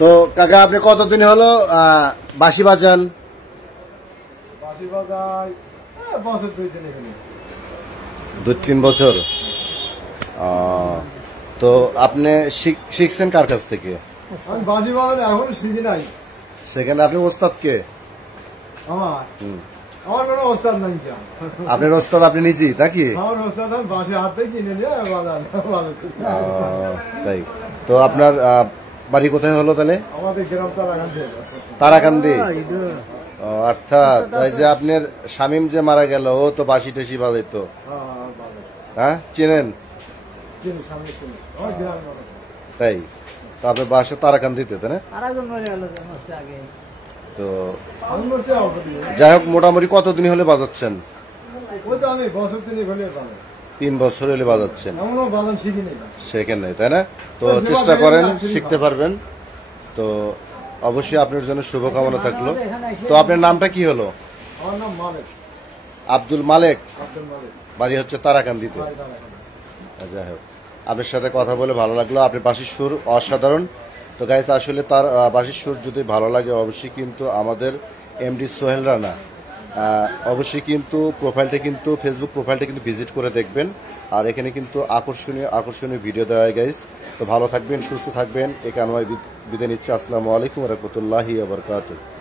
তো কাকা আপনি কতদিন হলো বাঁশি বাজান? বাঁশি বাজাই বছর 2-3 বছর। তো আপনি শিখছেন কার কাছ থেকে? আমি বাঁশি বাজানো এখন শিখি নাই। সেখানে আপনি ওস্তাদ কে? আমার কোনো ওস্তাদ নাই। আপনার ওস্তাদ আপনি নিজেই নাকি? আমার ওস্তাদ আমি বাঁশি হাট থেকে কিনে নিয়ে তাই তো আপনার বাড়ি কোথায় হলো তাহলে? আমাদের গ্রাম তারাকান্দি। তারাকান্দি। অর্থাৎ ওই যে আপনার শামীম যে মারা গেল ও তো বাঁশি টাশি বাজাইতো, হ্যাঁ চিনেন? তাই তো আপনার বাসা তারাকান্দিতে, তাই না? তো যাই হোক, মোটামুটি কতদিন হলে বাজাচ্ছেন? 3 বছর হলে বাজাচ্ছেন। শেখেন নাই, তাই না? তো চেষ্টা করেন, শিখতে পারবেন। তো অবশ্যই আপনার জন্য শুভকামনা থাকলো। তো আপনার নামটা কি হলো? আমার নাম মালেক, আব্দুল মালেক। বাড়ি হচ্ছে তারাকান্দিতে। যাই হোক, আপনার সাথে কথা বলে ভালো লাগলো। আপনার বাঁশির সুর অসাধারণ। তো গাইস, আসলে তার বাঁশির সুর যদি ভালো লাগে অবশ্যই কিন্তু আমাদের এমডি সোহেল রানা অবশ্যই কিন্তু ফেসবুক প্রোফাইলটা কিন্তু ভিজিট করে দেখবেন। আর এখানে কিন্তু আকর্ষণীয় ভিডিও দেওয়া হয় গাইস। তো ভালো থাকবেন, সুস্থ থাকবেন। এখানে বিদায় নিচ্ছি। আসসালামু আলাইকুম ওয়া রাহমাতুল্লাহি ওয়া বারাকাতুহু।